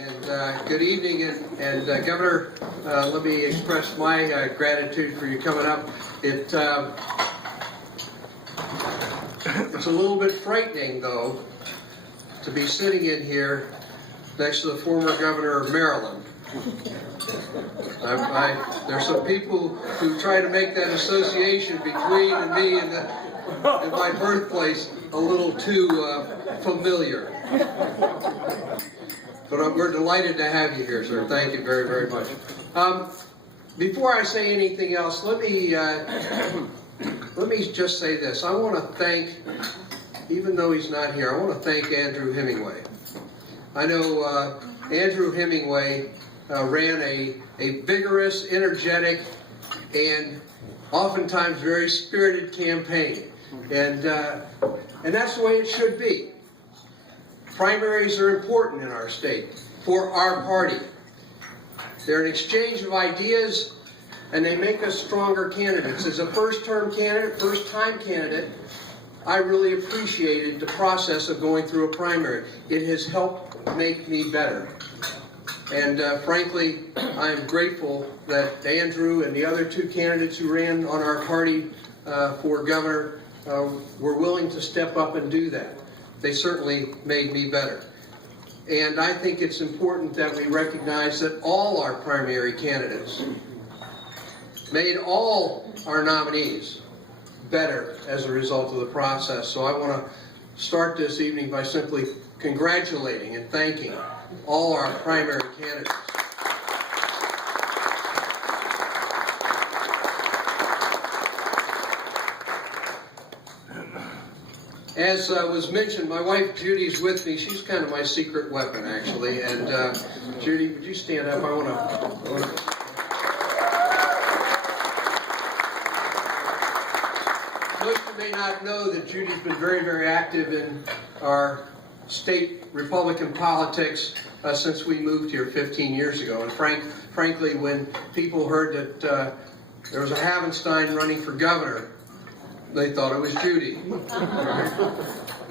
And good evening, and Governor, let me express my gratitude for you coming up. It's a little bit frightening, though, to be sitting in here next to the former governor of Maryland. There's some people who try to make that association between me and my birthplace a little too familiar. But we're delighted to have you here, sir. Thank you very, very much. Before I say anything else, let me just say this. I want to thank, even though he's not here, I want to thank Andrew Hemingway. I know Andrew Hemingway ran a vigorous, energetic, and oftentimes very spirited campaign. And that's the way it should be. Primaries are important in our state for our party. They're an exchange of ideas, and they make us stronger candidates. As a first-time candidate, I really appreciated the process of going through a primary. It has helped make me better. And frankly, I'm grateful that Andrew and the other two candidates who ran on our party for governor were willing to step up and do that. They certainly made me better. And I think it's important that we recognize that all our primary candidates made all our nominees better as a result of the process. So I want to start this evening by simply congratulating and thanking all our primary candidates. As was mentioned, my wife Judy's with me. She's kind of my secret weapon, actually. And Judy, would you stand up? I want to. Most of you may not know that Judy's been very, very active in our state Republican politics since we moved here 15 years ago. And frankly, when people heard that there was a Havenstein running for governor, they thought it was Judy.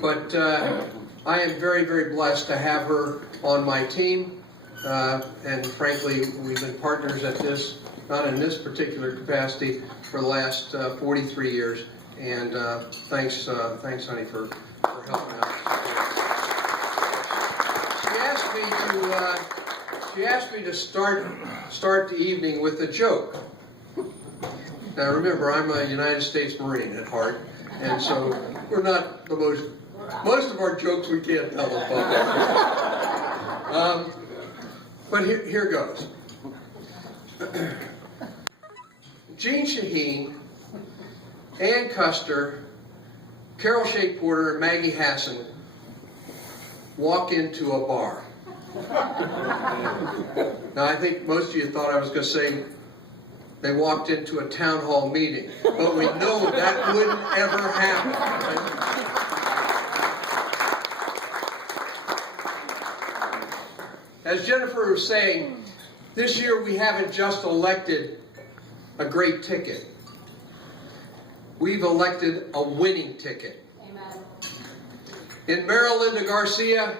But I am very, very blessed to have her on my team. And frankly, we've been partners at this, not in this particular capacity, for the last 43 years. And thanks, honey, for helping out. She asked me to start the evening with a joke. Now remember, I'm a United States Marine at heart, and so we're not the most of our jokes we can't tell the public. But here goes. Jean Shaheen, Ann Custer, Carol Shea Porter, and Maggie Hassan walk into a bar. Now I think most of you thought I was going to say they walked into a town hall meeting, but we know that wouldn't ever happen. As Jennifer was saying, this year we haven't just elected a great ticket. We've elected a winning ticket. Amen. In Marylinda Garcia,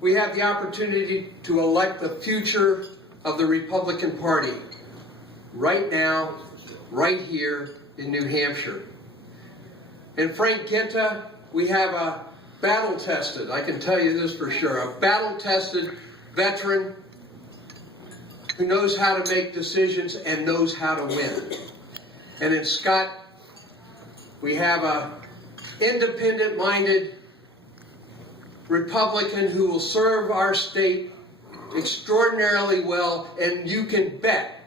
we have the opportunity to elect the future of the Republican Party. Right now, right here in New Hampshire. In Frank Ginta, we have a battle-tested, I can tell you this for sure, a battle-tested veteran who knows how to make decisions and knows how to win. And in Scott, we have a independent-minded Republican who will serve our state extraordinarily well, and you can bet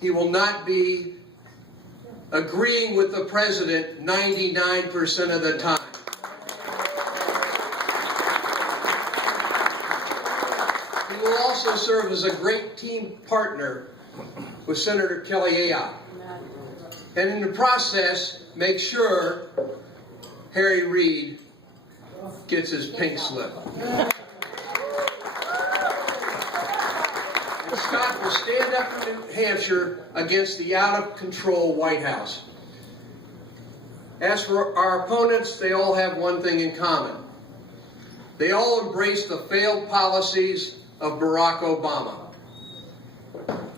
he will not be agreeing with the president 99% of the time. He will also serve as a great team partner with Senator Kelly Ayotte. And in the process, make sure Harry Reid gets his pink slip. Scott will stand up for New Hampshire against the out-of-control White House. As for our opponents, they all have one thing in common. They all embrace the failed policies of Barack Obama.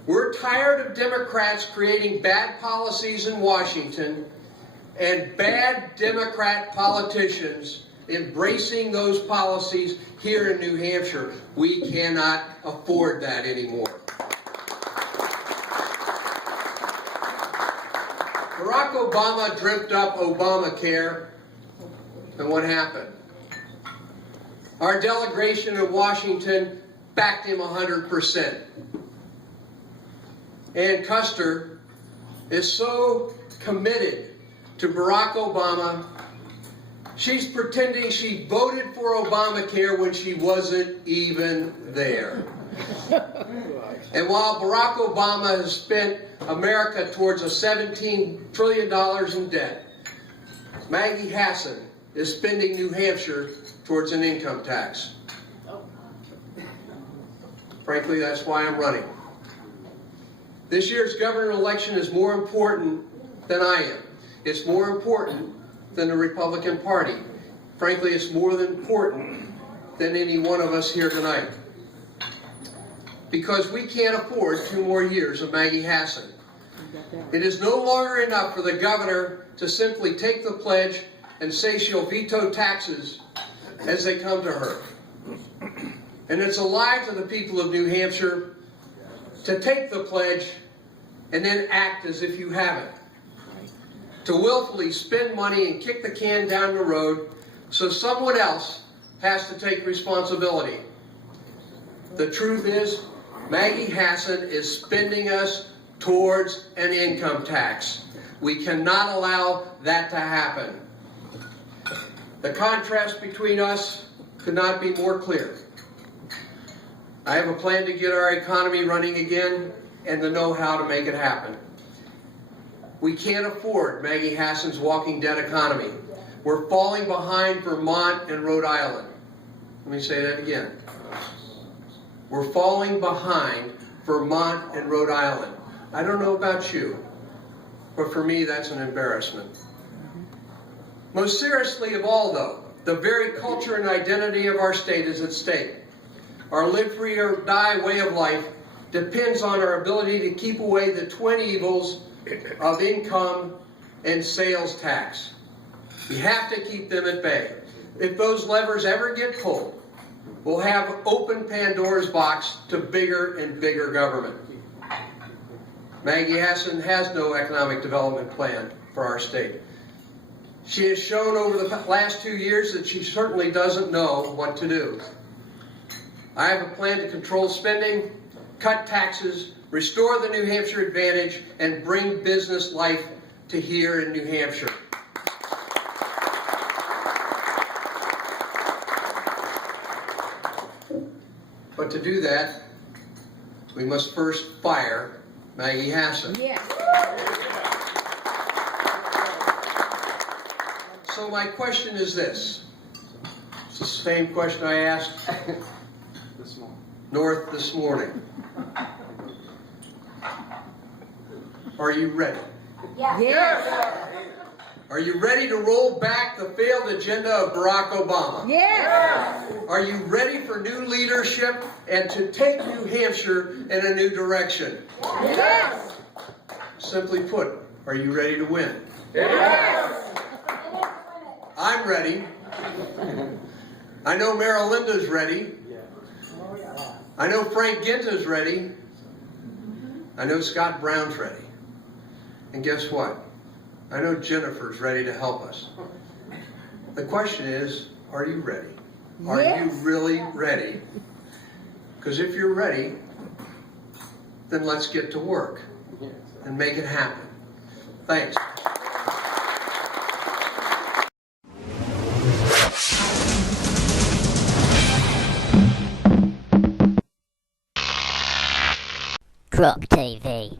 We're tired of Democrats creating bad policies in Washington and bad Democrat politicians embracing those policies here in New Hampshire. We cannot afford that anymore. Barack Obama dreamt up Obamacare, and what happened? Our delegation in Washington backed him 100%. Ann Custer is so committed to Barack Obama, she's pretending she voted for Obamacare when she wasn't even there. And while Barack Obama has spent America towards a $17 trillion in debt, Maggie Hassan is spending New Hampshire towards an income tax. Frankly, that's why I'm running. This year's governor election is more important than I am. It's more important than the Republican Party. Frankly, it's more important than any one of us here tonight. Because we can't afford 2 more years of Maggie Hassan. It is no longer enough for the governor to simply take the pledge and say she'll veto taxes as they come to her. And it's a lie to the people of New Hampshire to take the pledge and then act as if you haven't. To willfully spend money and kick the can down the road so someone else has to take responsibility. The truth is, Maggie Hassan is spending us towards an income tax. We cannot allow that to happen. The contrast between us could not be more clear. I have a plan to get our economy running again and the know-how to make it happen. We can't afford Maggie Hassan's walking dead economy. We're falling behind Vermont and Rhode Island. Let me say that again. We're falling behind Vermont and Rhode Island. I don't know about you, but for me that's an embarrassment. Most seriously of all, though, the very culture and identity of our state is at stake. Our live free or die way of life depends on our ability to keep away the twin evils of income and sales tax. We have to keep them at bay. If those levers ever get pulled, we'll have open Pandora's box to bigger and bigger government. Maggie Hassan has no economic development plan for our state. She has shown over the last 2 years that she certainly doesn't know what to do. I have a plan to control spending, cut taxes, restore the New Hampshire advantage, and bring business life to here in New Hampshire. But to do that, we must first fire Maggie Hassan. Yes. So my question is this. It's the same question I asked North this morning. Are you ready? Yes. Are you ready to roll back the failed agenda of Barack Obama? Yes. Are you ready for new leadership and to take New Hampshire in a new direction? Yes. Simply put, are you ready to win? Yes. I'm ready. I know Mary Linda's ready. I know Frank Ginta's ready. I know Scott Brown's ready. And guess what? I know Jennifer's ready to help us. The question is, are you ready? Are you really ready? Because if you're ready, then let's get to work and make it happen. Thanks. Crop TV.